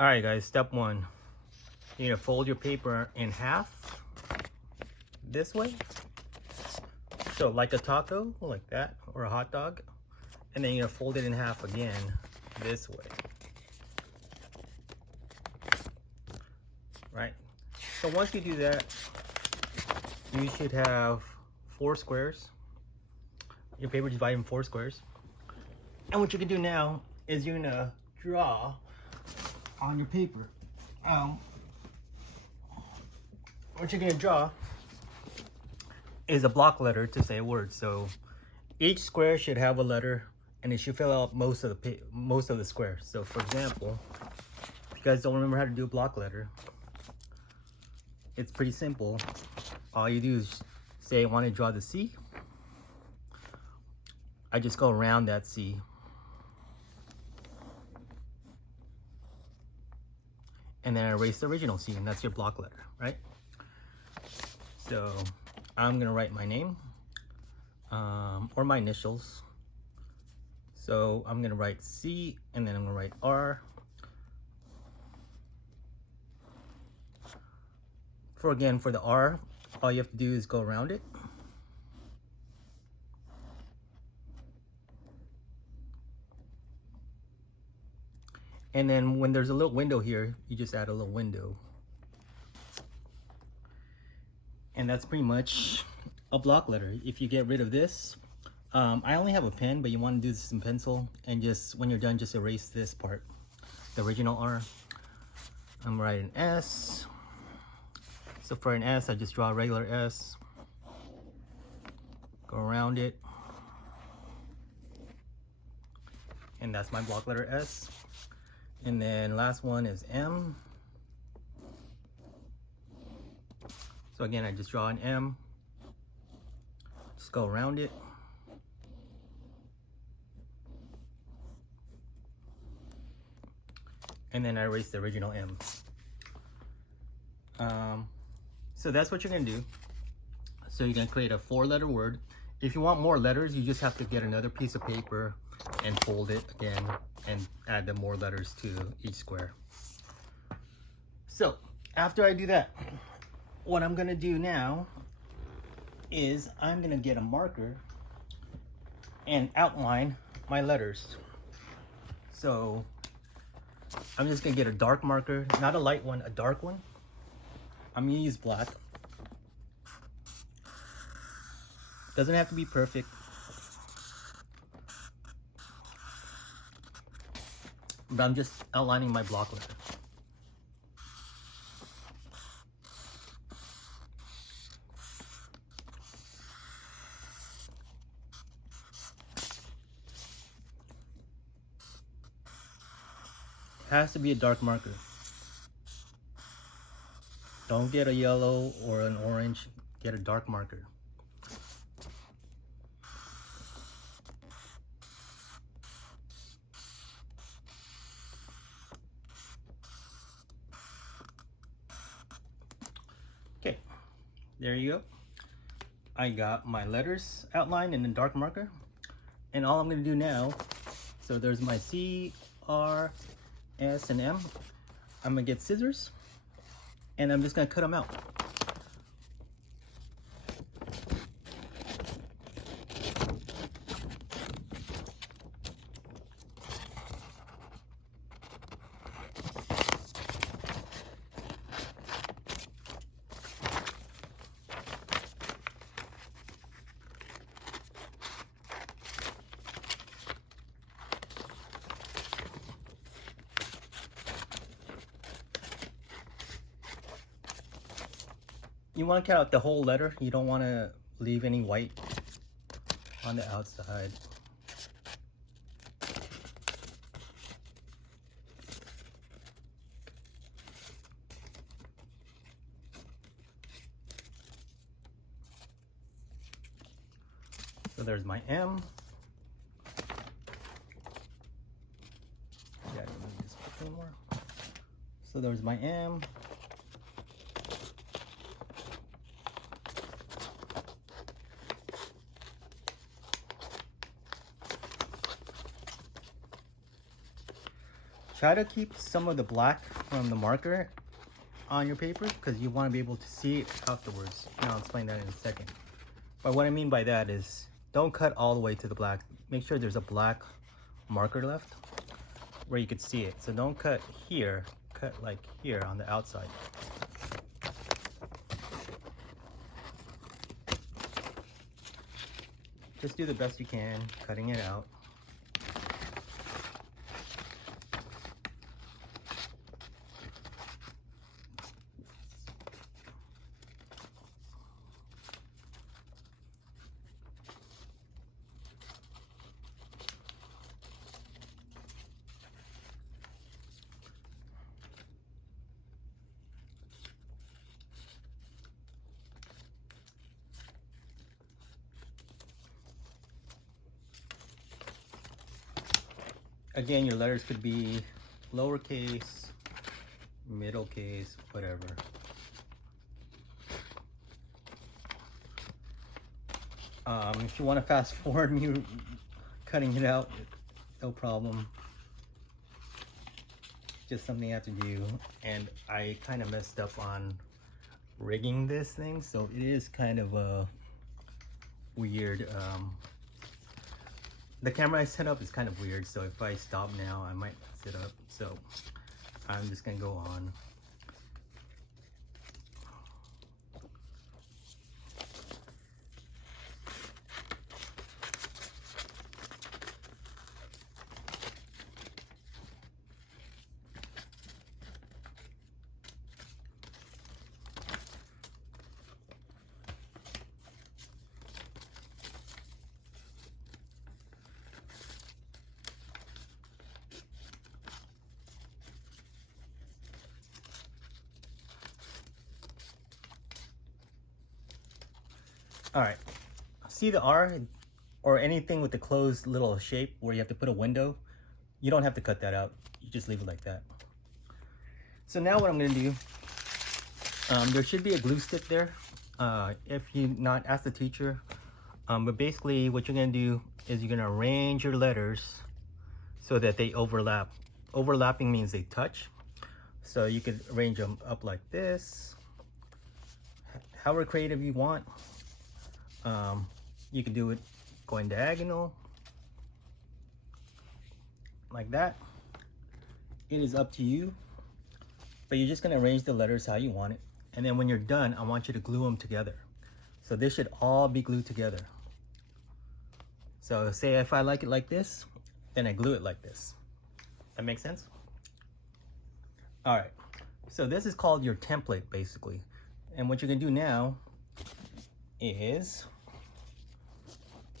Alright guys, step one. You're gonna fold your paper in half this way. So like a taco, like that, or a hot dog. And then you're gonna fold it in half again this way. Right? So once you do that, you should have 4 squares. Your paper divided in 4 squares. And what you can do now is you're gonna draw on your paper. What you're gonna draw is a block letter to say a word. So each square should have a letter, and it should fill out most of the squares. So for example, if you guys don't remember how to do a block letter, it's pretty simple. All you do is say I want to draw the C. I just go around that C. And then I erase the original C, and that's your block letter, right? So I'm gonna write my name, or my initials. So I'm gonna write C, and then I'm gonna write R. For the R, all you have to do is go around it. And then when there's a little window here, you just add a little window. And that's pretty much a block letter. If you get rid of this, I only have a pen, but you want to do this in pencil, and just when you're done, just erase this part, the original R. I'm writing S. So for an S, I just draw a regular S, go around it, and that's my block letter S. And then last one is M. So again, I just draw an M, just go around it. And then I erase the original M. So that's what you're gonna do. So you're gonna create a 4-letter word. If you want more letters, you just have to get another piece of paper and fold it again and add the more letters to each square. So after I do that, what I'm gonna do now is I'm gonna get a marker and outline my letters. So I'm just gonna get a dark marker, not a light one, a dark one. I'm gonna use black. Doesn't have to be perfect. But I'm just outlining my block letter. Has to be a dark marker. Don't get a yellow or an orange, get a dark marker. Okay, there you go. I got my letters outlined in a dark marker. And all I'm gonna do now, so there's my C, R, S, and M. I'm gonna get scissors, and I'm just gonna cut them out. You want to cut out the whole letter. You don't want to leave any white on the outside. So there's my M. Yeah, just put one more. So there's my M. Try to keep some of the black from the marker on your paper because you want to be able to see it afterwards. And I'll explain that in a second. But what I mean by that is don't cut all the way to the black. Make sure there's a black marker left where you could see it. So don't cut here, cut like here on the outside. Just do the best you can, cutting it out. Again, your letters could be lowercase, middle case, whatever. If you want to fast forward me cutting it out, no problem. Just something you have to do. And I kind of messed up on rigging this thing, so it is kind of a weird. The camera I set up is kind of weird, so if I stop now, I might mess it up. So I'm just gonna go on. All right, see the R or anything with the closed little shape where you have to put a window? You don't have to cut that out. You just leave it like that. So now what I'm gonna do, there should be a glue stick there. If you not, ask the teacher. But basically what you're gonna do is you're gonna arrange your letters so that they overlap. Overlapping means they touch. So you could arrange them up like this, however creative you want. You can do it going diagonal like that. It is up to you, but you're just going to arrange the letters how you want it, and then when you're done, I want you to glue them together. So this should all be glued together. So say if I like it like this, then I glue it like this. That makes sense? All right, so this is called your template basically, and what you're gonna do now is,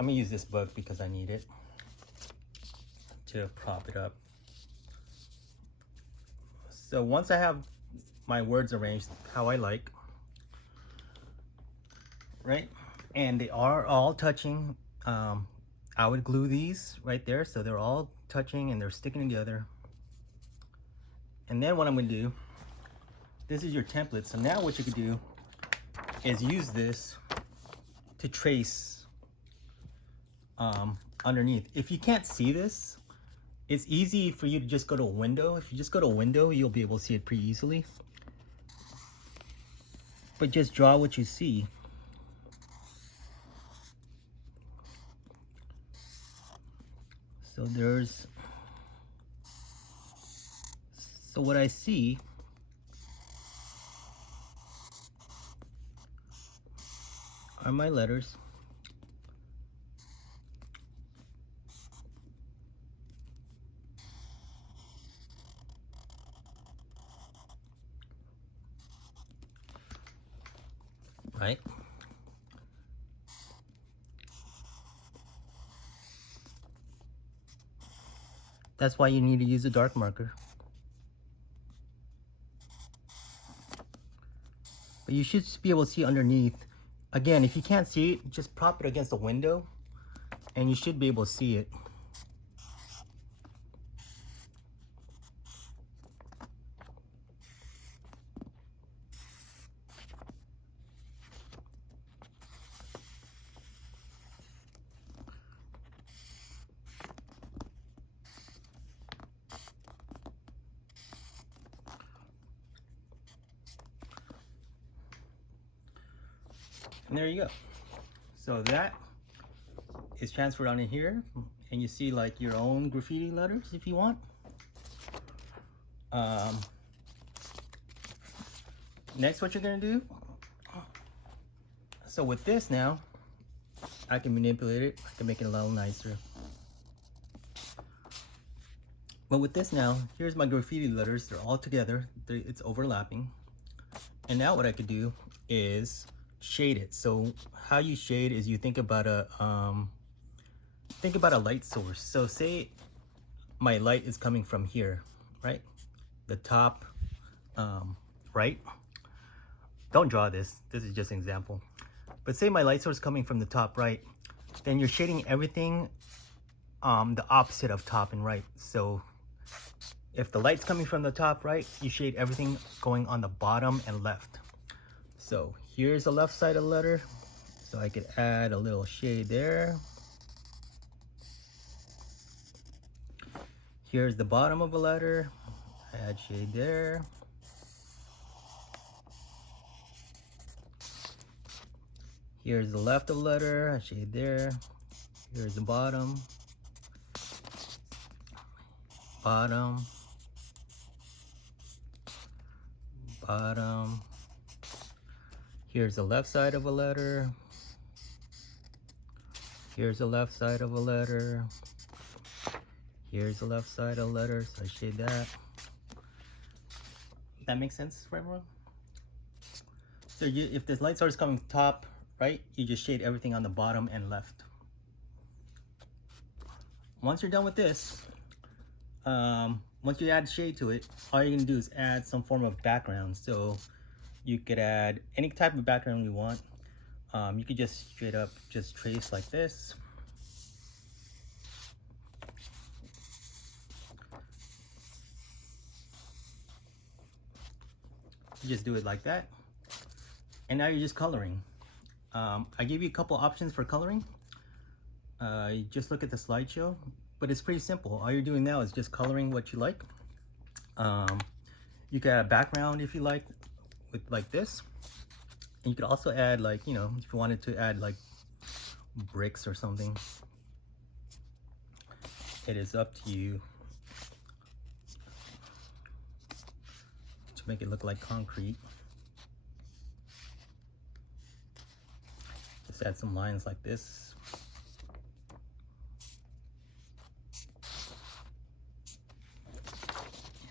I'm gonna use this book because I need it to prop it up. So once I have my words arranged how I like, right, and they are all touching, I would glue these right there so they're all touching and they're sticking together. And then what I'm gonna do, this is your template. So now what you could do is use this to trace underneath. If you can't see this, it's easy for you to just go to a window. If you just go to a window, you'll be able to see it pretty easily. But just draw what you see. So what I see are my letters. Right? That's why you need to use a dark marker. But you should be able to see underneath. Again, if you can't see it, just prop it against the window and you should be able to see it. And there you go. So that is transferred onto here, and you see like your own graffiti letters if you want. Next, what you're gonna do, so with this now, I can manipulate it, I can make it a little nicer. But with this now, here's my graffiti letters, they're all together, it's overlapping. And now what I could do is shade it. So how you shade is you think about a light source. So say my light is coming from here, right? The top right. Don't draw this. This is just an example. But say my light source coming from the top right, then you're shading everything the opposite of top and right. So if the light's coming from the top right, you shade everything going on the bottom and left. So here's the left side of the letter. So I could add a little shade there. Here's the bottom of a letter. Add shade there. Here's the left of the letter, a shade there. Here's the bottom. Bottom. Bottom. Here's the left side of a letter. Here's the left side of a letter. Here's the left side of a letter, so I shade that. That makes sense for everyone? So if this light source is coming top, right, you just shade everything on the bottom and left. Once you're done with this, once you add shade to it, all you're gonna do is add some form of background. So you could add any type of background you want. You could just straight up just trace like this. You just do it like that. And now you're just coloring. I gave you a couple options for coloring. You just look at the slideshow, but it's pretty simple. All you're doing now is just coloring what you like. You can add a background if you like, with like this. And you could also add, like, you know, if you wanted to add like bricks or something. It is up to you to make it look like concrete. Just add some lines like this.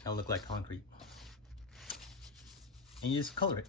It'll look like concrete. And you just color it.